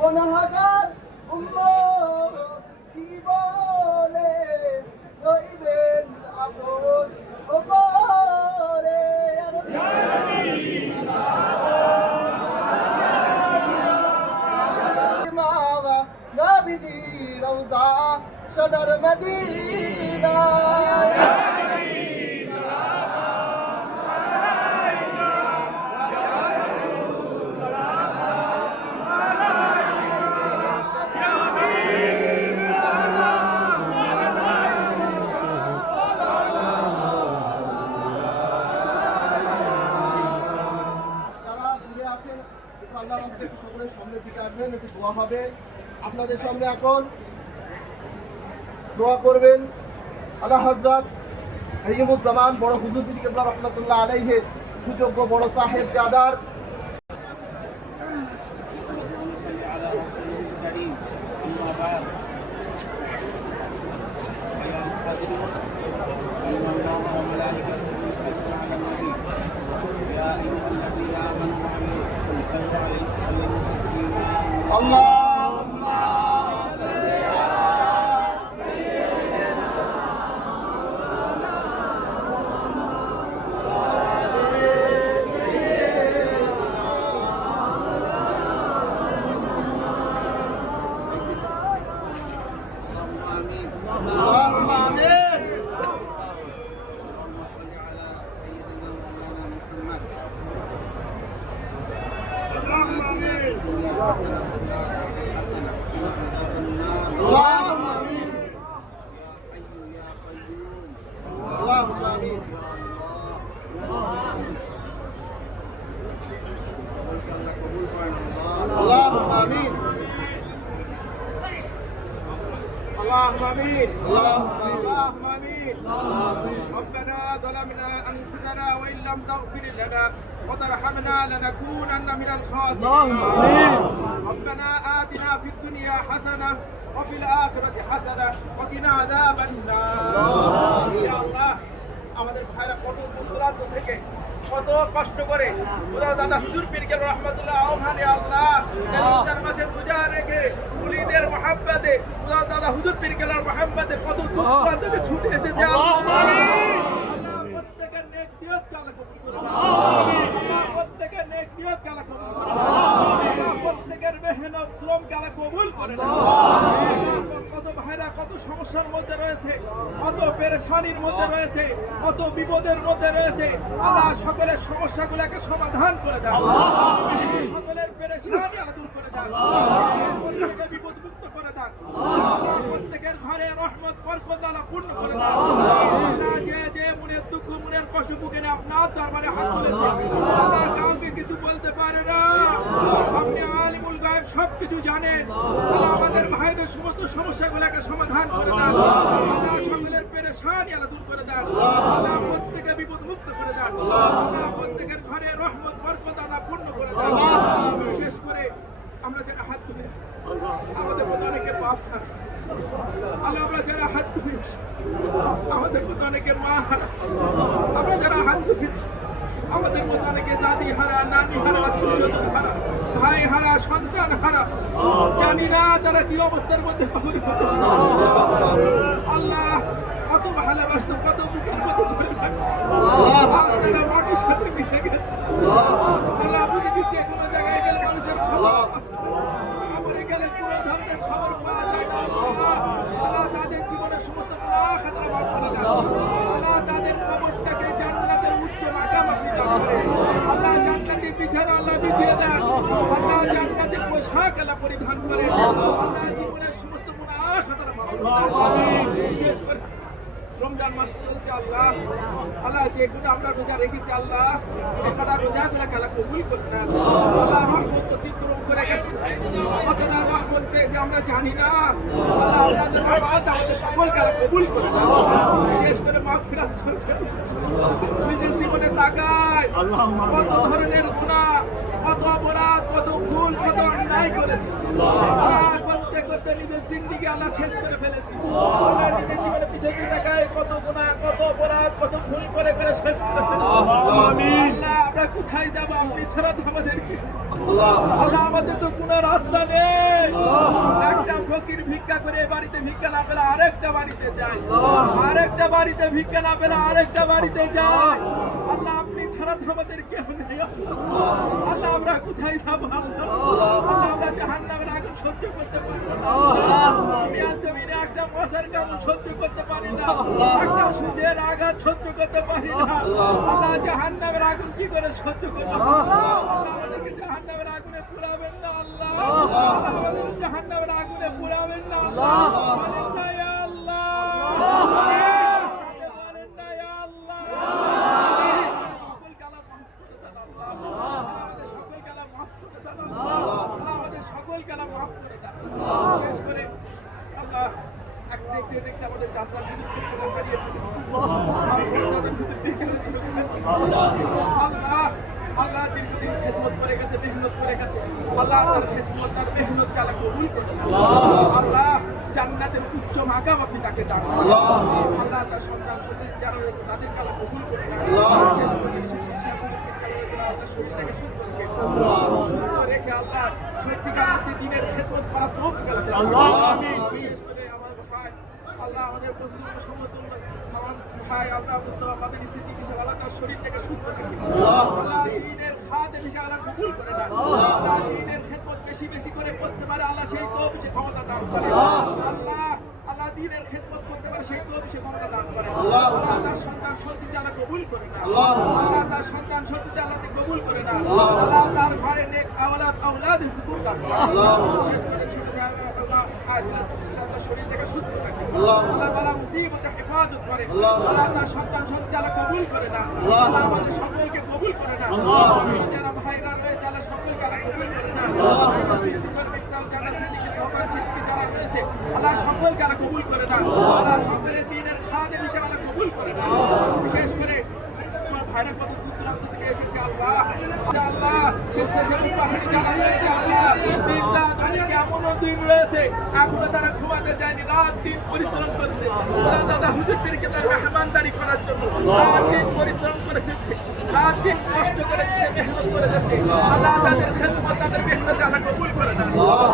গুনাহগার উম্মত কি বলে লইবেন আপন ওপরে মাওয়া নবীজি রওজা সদর মদিনা সকলের সামনের দিকে আসবেন, একটু দোয়া হবে আপনাদের সামনে। এখন দোয়া করবেন আলা হযরত হাইয়ুমুজ্জামান বড় হুজুর পীর কেবলা রাহমাতুল্লাহ আলাইহি সুযোগ্য বড় সাহেব জাদার اللهم صل على سيدنا اللهم آمين اللهم آمين اللهم آمين اللهم آمين اللهم آمين اللهم آمين اللهم آمين ربنا ظلمنا أنفسنا وإن لم تغفر لنا وترحمنا لنكونن من الخاسرين ربنا آتنا في الدنيا حسنة وفي الآخرة حسنة وقنا عذاب النار يا الله আমাদের ভাইরা কত দূর দূরান্ত থেকে কত কষ্ট করে দাদা হুজুর পীর কেবলা রাহমাতুল্লাহ আলাইহি আল্লাহ রমজান মাসে রোজা রেখে মুরিদের মহব্বতে দাদা হুজুর পীর কেবলার মহব্বতে কত দূর দূরান্ত থেকে ছুটে এসেছে আল্লাহ প্রত্যেকের নেক নিয়ত আল্লাহ কবুল করে আল্লাহ প্রত্যেকের নেক নিয়ত আল্লাহ কবুল করে আল্লাহ প্রত্যেকের মেহনত শ্রম আল্লাহ কবুল করে কত ভাইরা কত সমস্যার মধ্যে রয়েছে, কত পেরেশানির মধ্যে রয়েছে, কত বিপদের মধ্যে রয়েছে, আল্লাহ সকলের সমস্যাগুলোকে সমাধান করে দেন, সকলের পেরেশানি আল্লাহ দূর করে দেন, প্রত্যেককে বিপদমুক্ত করে দেন, প্রত্যেকের ঘরে রহমত বরকত আল্লাহ পূর্ণ করে দেন। আল্লাহ যে যে মনের দুঃখ মনের কষ্ট বুকে নিয়ে আপনার দরবারে হাত তুলেছে, আল্লাহ কাউকে কিছু বলতে পারে না, আপনি আলিমুল গায়ব সবকিছু জানেন। আল্লাহ আমাদের ভাইদের সমস্ত সমস্যাগুলোকে সমাধান করে দেন, আল্লাহ সকলের পেরেশানি আল্লাহ দূর করে দেন, আল্লাহ প্রত্যেককে বিপদ মুক্ত করে দেন, আল্লাহ প্রত্যেকের ঘরে রহমত বরকত আল্লাহ পূর্ণ করে দেন। বিশেষ করে আমরা যারা হাত তুলেছি আমাদের মধ্যে অনেকে পাপ খারাপ, আল্লাহ আমরা যারা হাত তুলেছি আমাদের মধ্যে অনেকে মা হারা, আমরা যারা হাত তুলেছি আমাদের মধ্যে অনেকে দাদি হারা, নানি হারা, ছোট হারা, ভাই হারা, সন্তান হারা, জানি না তারা কি অবস্থার মধ্যে আল্লাহ কত ভালোবাসতো, কত বুকের মধ্যে চলে থাকে, তারা মাটির সাথে মিশে গেছে। আল্লাহ পৃথিবীতে কোনো জায়গায় গেলে মানুষের খবর খবরে গেলে পুরো ধরনের খবর পাওয়া যায় না। আল্লাহ তাদের জীবনের সমস্ত গুনাহ খাতারা মাফ করে দেন, আল্লাহ তাদের কবরটাকে জান্নাতের উচ্চ মাকাম আপনি দান করেন, আল্লাহ জান্নাতের বিছানা আল্লাহ বিছিয়ে দেন, আল্লাহ জান্নাতের পোশাক আল্লাহ পরিধান করেন, আল্লাহ জীবনের সমস্ত গুনাহ খাতারা মাফ করে দেন। বিশেষ করে রমজান মাস চলছে আল্লাহ, আল্লাহ যেগুলো আমরা রোজা রেখেছি আল্লাহ এই কটা রোজাগুলোকে আল্লাহ কবুল করতে দেন, আল্লাহ রহমত অতিক্রম করে গেছে, কতটা রহমত পেয়েছে আমরা জানি না, আল্লাহ আপনাদের রহমত আমাদের সকলকে আল্লাহ কবুল করে দেন। বিশেষ করে মাগফিরাত চলছে, নিজের জীবনে তাকায় কত ধরনের গুনাহ, কত অপরাধ, কত ভুল, কত অন্যায় করেছি, করতে করতে নিজের জিন্দেগি আল্লাহ শেষ করে ফেলেছি, আল্লাহ নিজের জীবনে পিছনে তাকায় কত গুনাহ, কত অপরাধ, কত ভুল করে করে শেষ করে ফেলেছি। আল্লাহ আমরা কোথায় যাবো আপনি ছাড়া তো আমাদেরকে, আল্লাহ আমাদের তো কোনো রাস্তা নেই, ভিক্ষা করে এই বাড়িতে ভিক্ষা না পেলে আরেকটা বাড়িতে যায়, আরেকটা বাড়িতে ভিক্ষা না পেলে আরেকটা বাড়িতে যায়। আল্লাহ আপনি ছাড়া তো আমাদের কেউ নেই। আল্লাহ আমরা কোথায় যাবো? আল্লাহ আমরা জাহান্নামের আগুন সহ্য করতে পারি না। আমি আজ জমিনে একটা মশার কামড় সহ্য করতে পারি না, একটা সুদের আঘাত সহ্য করতে পারি না। আল্লাহ জাহান্নামের আগুন কি করে সহ্য করবো? আল্লাহ আমাদেরকে জাহান্নামের আগুনে পুরাবেন না। আল্লাহ আমাদের জাহান্নামের আগুনে পুরাবেন না। আল্লাহ বলেন না ইয়া আল্লাহ, সাথে বলেন না ইয়া আল্লাহ। সকল কালাম মাফ করে দেন আল্লাহ, আমাদের সকল কালাম মাফ করে দেন আল্লাহ, আমাদের সকল কালাম মাফ করে দেন। শেষ করে আল্লাহ এক দেখতে দেখতে আমাদের যাত্রা হারিয়ে ফেলেছি। আল্লাহ আল্লাহ দীর্ঘদিন খেদমত করে গেছে, মেহনত করে গেছে। আল্লাহ তার খেদমত তার মেহনত আল্লাহ কবুল করে। আল্লাহ জান্নাতের উচ্চ মাকাম আপনি তাকে দান করুন। আল্লাহ তার সন্তান সন্তান যারা রয়েছে তাদের আল্লাহ কবুল করে। শরীরটাকে সুস্থ রেখে আল্লাহ সত্যিকার অর্থে দিনের খেদমত করার তৌফিক আল্লাহ আমিন। বিশেষ করে আমার ভাই আল্লাহ আমাদের বন্ধু সমতুল্য ভাই আল্লাহ মুস্তাফা আমাদের স্থিতি হিসেবে আল্লাহ তার শরীরটাকে সুস্থ রেখে আল্লাহ দিনের খাদেম হিসেবে আল্লাহ কবুল করে না। আল্লাহ দিনের খেদমত বেশি বেশি করে করতে পারে আল্লাহ সেই তৌফিক ক্ষমতা দান করে। আল্লাহ আল্লাহ দিনের খেদমত করতে পারে সেই তৌফিক ক্ষমতা দান করে। আল্লাহ তার সন্তান সন্ততি আল্লাহ কবুল করে না। আল্লাহ তার সন্তান সন্ততি আল্লাহ কবুল করে না। আল্লাহ তার ঘরে নেক আওলাদ সুকুর দান করে। বিশেষ করে ছোট আল্লাহ আল্লাহ শরীরটাকে সুস্থ রাখে। আল্লাহ বালা মুসিবতে হেফাজত করে। আল্লাহ তার সন্তান সন্ততি আল্লাহ কবুল করে না। আল্লাহ আমাদের সকলকে কবুল করে না। যারা ভাইরা রয়েছে আল্লাহ সকলকে আল্লাহ কবুল করে না। আল্লাহ সকলকে আল্লাহ কবুল করে না। আল্লাহ সকলের দিনের খাদেম হিসেবে আল্লাহ কবুল করে না। বিশেষ করে ভাইরা কত দূর দূরান্ত থেকে এসেছে আল্লাহ আল্লাহ স্বেচ্ছাসেবী বাহিনী যারা রয়েছে আল্লাহ দিন রাত অনেকে এমনও দিন রয়েছে এখনো তারা ঘুমাতে যায়নি, রাত দিন পরিশ্রম করছে। দাদা হুজুর পীরকে তার মেহমানদারি করার জন্য রাত দিন পরিশ্রম করে যাচ্ছে, রাত দিন কষ্ট করে মেহনত করে যাচ্ছে। আল্লাহ তাদের খেদমত তাদের মেহনত আল্লাহ কবুল করে না।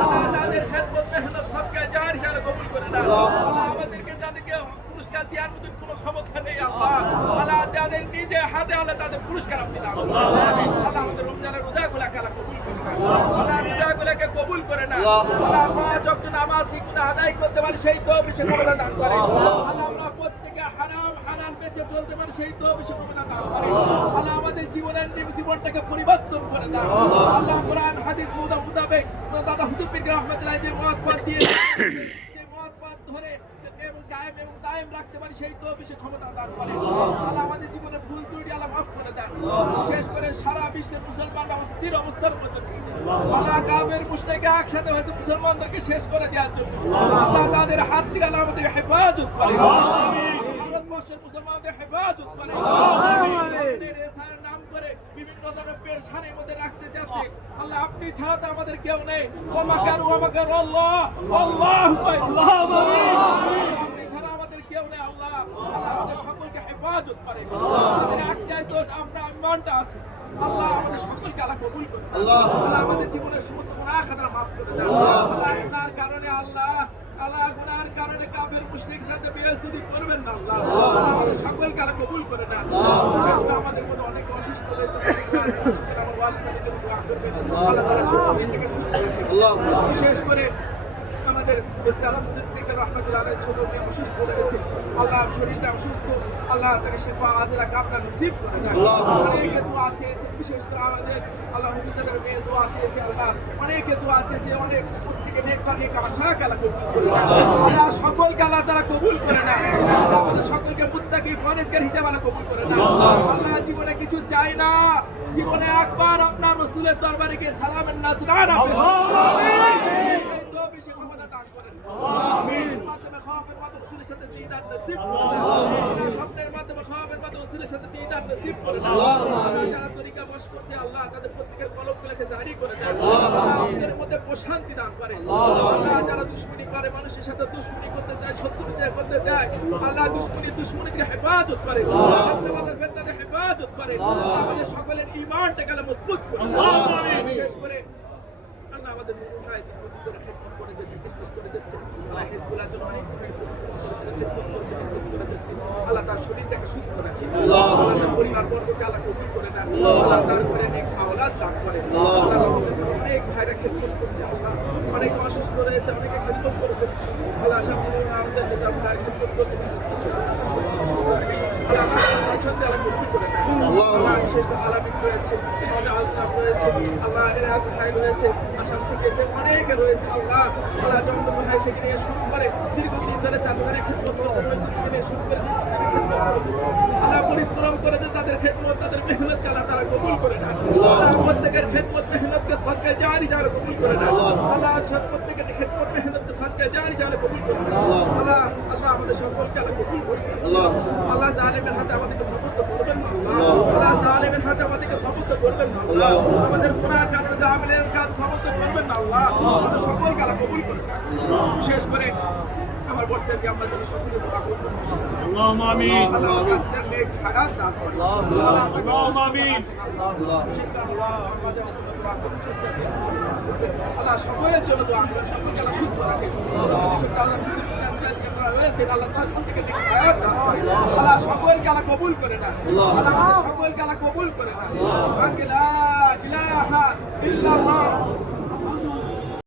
আল্লাহ তাদের খেদমত মেহনত সদকায়ে জারি হিসেবে কবুল করে না। আল্লাহ আমাদেরকে তাদেরকে পুরস্কার দেওয়ার মতো কোনো ক্ষমতা নেই আল্লাহ। আল্লাহ তাদের নিজে হাতে আল্লাহ তাদের পুরস্কার আপনি দান করুন। আল্লাহ আমাদের রমজানের রোজাগুলোকে আল্লাহ কবুল করে না। আল্লাহ রোজাগুলোকে কবুল করে না। আল্লাহ পাঁচ ওয়াক্ত নামাজ ঠিকমতো আদায় করতে পারি সেই তৌফিক ক্ষমতা দান করে। আল্লাহ আমরা প্রত্যেকে হারাম হালাল বেঁচে চলতে পারি সেই তৌফিক ক্ষমতা দান করে। আল্লাহ আমাদের জীবনটাকে পরিবর্তন করে দাও। আল্লাহ কোরআন হাদিস মুতাবিক দাদা হুজুর পীর রহমাতুল্লাহ যে মত দিয়ে সেই মত ধরে এবং দায়েম রাখতে পারি সেই তৌফিক ক্ষমতা দান করে। আল্লাহ আমাদের জীবনে ভুল ত্রুটি আল্লাহ মাফ করে দেন। বিশেষ করে সারা বিশ্বের মুসলমানরা অস্থির অবস্থার মধ্যে রয়েছে। আল্লাহ কাফের মুশরিকরা একসাথে হয়তো মুসলমানদেরকে শেষ করে দেওয়ার জন্য আল্লাহ তাদের হাত থেকে আল্লাহ আমাদের হেফাজত করে। ভারতবর্ষের মুসলমানদের হেফাজত করে। নাম করে বিভিন্ন ধরনের পেরেশানির মধ্যে রাখতে চাচ্ছে। আল্লাহ আপনি ছাড়া তো আমাদের কেউ নেই। আপনি ছাড়া আমাদের কেউ নেই আল্লাহ। আল্লাহ আমাদের সকলকে হেফাজত করে। আমাদের একটাই দোষ, আমরা ইমানটা আছে। আল্লাহ আমাদের সকলকে আল্লাহ কবুল করে। আল্লাহ আমাদের জীবনের সমস্ত গুনাহ খাতা মাফ করে দেন। আল্লাহ গুনার কারণে আল্লাহ গুনার কারণে কাফের মুশরিকের সাথে বেয়াদবি করবেন না আল্লাহ। আমাদের সকলকে আল্লাহ কবুল করে না। বিশেষ করে আমাদের মধ্যে অনেক অসুস্থ রয়েছে, আমার ওয়ালিদ সাহেবকে দোয়া করবেন আল্লাহ তাআলা শরীরটাকে সুস্থ রাখেন। বিশেষ করে আমাদের জালালউদ্দিন পীর রহমাতুল্লাহ আলাইহি ছোট মেয়ে অসুস্থ রয়েছে, আল্লাহ শরীরটা অসুস্থ, আল্লাহ তাকে শিফা আজলা কামনা নসিব করে দেন। অনেকে দোয়া চেয়েছে, বিশেষ করে আমাদের আল্লাহ হুজুরের মেয়ে দোয়া চেয়েছে আল্লাহ, অনেকে দোয়া চেয়েছে, অনেক প্রত্যেকে নেক আশা আল্লাহ কবুল করে না। আল্লাহ সকলকে আল্লাহ তাআলা কবুল করে না। আল্লাহ আমাদের সকলকে মুত্তাকি পরহেজগার হিসেবে আল্লাহ কবুল করে না। আল্লাহ জীবনে কিছু চাই না, জীবনে একবার আপনার রাসূলের দরবারে গিয়ে সালামের নাজরানা পেশ ক্ষমতা দান করেন। আমিন। মাধ্যমে খাওয়াবের মাধ্যমে রাসূলের সাথে দিদার নসিব করেন। আল্লাহ স্বপ্নের মাধ্যমে খাওয়াবের মাধ্যমে রাসূলের সাথে দিদার নসিব করেন। আল্লাহ যারা তরিকা বশ করছে আল্লাহ তাদের প্রত্যেকের কলবগুলোকে জারি করে দেন। আল্লাহ আমাদের মধ্যে প্রশান্তি দান করেন। আল্লাহ যারা দুশমনি করে, মানুষের সাথে দুশমনি করতে চায়, শত্রুতা করতে চায়, আল্লাহ দুশমনিকে হেফাজত করে, ফিতনাবাদের ফিতনাকে হেফাজত করে। আমাদের সকলের ঈমানটাকে আল্লাহ মজবুত করে। বিশেষ করে আল্লাহ আমাদের নুরু ভাই দীর্ঘদিন ধরে খেদমত করে যাচ্ছে, খেদমত করে যাচ্ছে। আল্লাহ হিজবুল্লাহর জন্য অনেক পরিশ্রম করে খেদমত করে যাচ্ছে। আল্লাহ তার শরীরটাকে সুস্থ রাখে, আল্লাহ তার পরিবার বর্গকে আল্লাহ কবুল করে নেন, আল্লাহ তার ঘরে নেক আওলাদ দান করে। আল্লাহ অনেক ভাইরা খেদমত করছে, আল্লাহ অনেক অসুস্থ রয়েছে, অনেকে খেদমত করেছে। আল্লাহ সামনে আমাদের নিজাম ভাই খেদমত করছে, আল্লাহ কবুল করে নেন। আল্লাহ শেখ আলামিন রয়েছে, আলতাফ রয়েছে, আল্লাহ এরাত ভাই রয়েছে, আসাম থেকে এসে অনেকে রয়েছে। আল্লাহ আল্লাহ জমদম ভাই থেকে নিয়ে শুরু করে দীর্ঘদিন ধরে চাঁদারে খেদমত করতে শুরু করে আল্লাহ পরিশ্রম করে যে তাদের খেদমত, তাদের মেহনত আল্লাহ তারা কবুল করে নেন। আল্লাহ প্রত্যেকের খেদমত মেহনতকে সদকায়ে জারি হিসাবে কবুল করে নেন। আল্লাহ প্রত্যেকের খেদমত মেহনতকে সদকায়ে জারি হিসাবে কবুল করে নেন। আল্লাহ আল্লাহ আমাদের সকলকে আল্লাহ কবুল করে নেন। আল্লাহ জালিমের হাতে আমাদেরকে সবুত করবেন না। আল্লাহ জালিমের হাতে আমাদেরকে সবুত করবেন না। আল্লাহ আমাদের গুনাহ কারণে জালিমের কাজ সবুত করবেন না। আল্লাহ আমাদের সকলকে আল্লাহ কবুল করে নেন। বিশেষ করে আমার বর্ষাকে আমরা যদি সকলে দোয়া করব, আল্লাহুম্মা আমিন। আল্লাহ আমাদের নেক হায়াত দান করুন। আল্লাহুম্মা আমিন। আল্লাহ সকলের জন্য দোয়া করেন, সকলকে আল্লাহ সুস্থ রাখেন। আল্লাহ সকলকে আল্লাহ কবুল করে না, আল্লাহ আমাদের সকলকে আল্লাহ কবুল করে না। লা ইলাহা ইল্লাল্লাহ